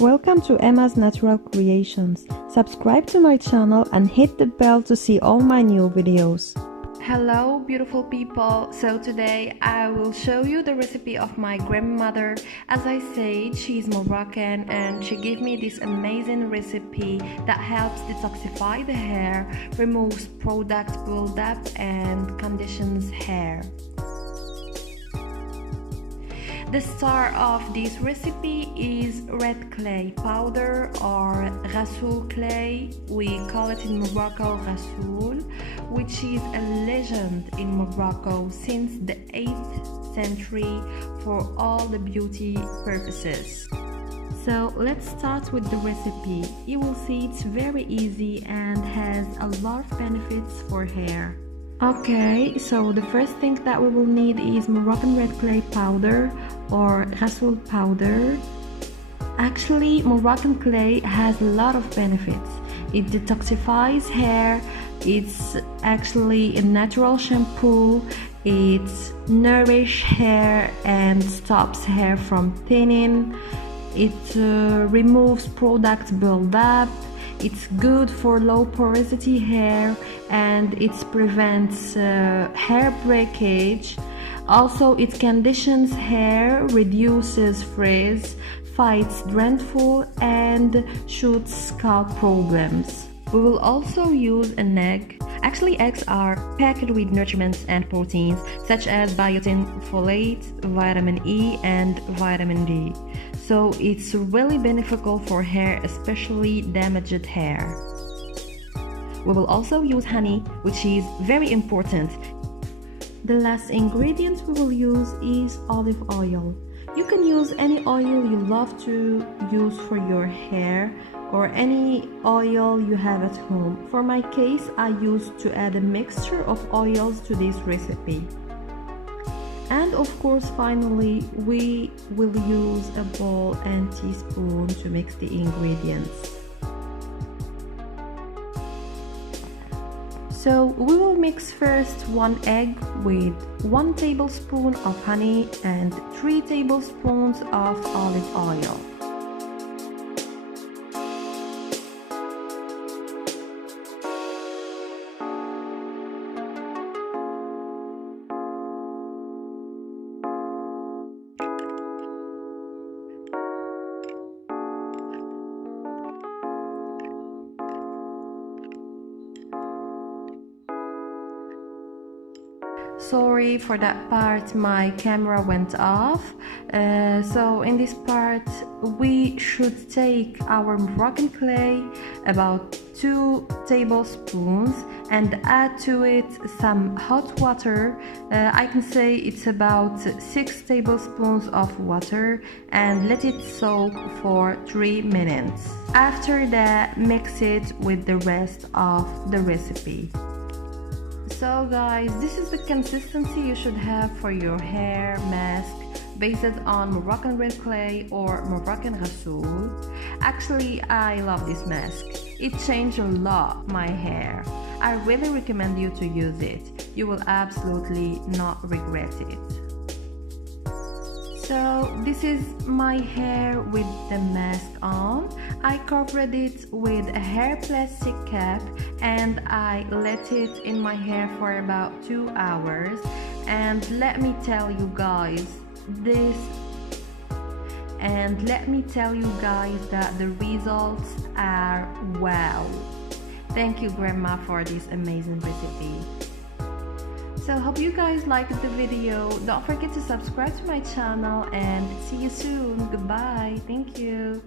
Welcome to Emma's Natural Creations. Subscribe to my channel and hit the bell to see all my new videos. Hello beautiful people, so today I will show you the recipe of my grandmother. As I said, she's Moroccan and she gave me this amazing recipe that helps detoxify the hair, removes product buildup and conditions hair. The star of this recipe is red clay powder or ghassoul clay. We call it in Morocco ghassoul, which is a legend in Morocco since the 8th century for all the beauty purposes. So let's start with the recipe. You will see it's very easy and has a lot of benefits for hair. Okay, so the first thing that we will need is Moroccan red clay powder or ghassoul powder. Actually, Moroccan clay has a lot of benefits. It detoxifies hair, it's actually a natural shampoo, it nourishes hair and stops hair from thinning, it removes product buildup. It's good for low porosity hair and it prevents hair breakage. Also, it conditions hair, reduces frizz, fights dandruff and shoots scalp problems. We will also use an egg. Actually, eggs are packed with nutrients and proteins such as biotin, folate, vitamin E and vitamin D. So it's really beneficial for hair, especially damaged hair. We will also use honey, which is very important. The last ingredient we will use is olive oil. You can use any oil you love to use for your hair or any oil you have at home. For my case, I used to add a mixture of oils to this recipe. And of course, finally, we will use a bowl and teaspoon to mix the ingredients. So we will mix first 1 egg with 1 tablespoon of honey and 3 tablespoons of olive oil. Sorry for that part, my camera went off. So in this part we should take our Moroccan clay, about 2 tablespoons, and add to it some hot water. I can say it's about 6 tablespoons of water, and let it soak for 3 minutes. After that, mix it with the rest of the recipe. So guys, this is the consistency you should have for your hair mask based on Moroccan red clay or Moroccan ghassoul. Actually, I love this mask. It changed a lot my hair. I really recommend you to use it. You will absolutely not regret it. So this is my hair with the mask on. I covered it with a hair plastic cap and I let it in my hair for about 2 hours. And let me tell you guys that the results are wow. Thank you grandma for this amazing recipe. So hope you guys liked the video. Don't forget to subscribe to my channel and see you soon. Goodbye. Thank you.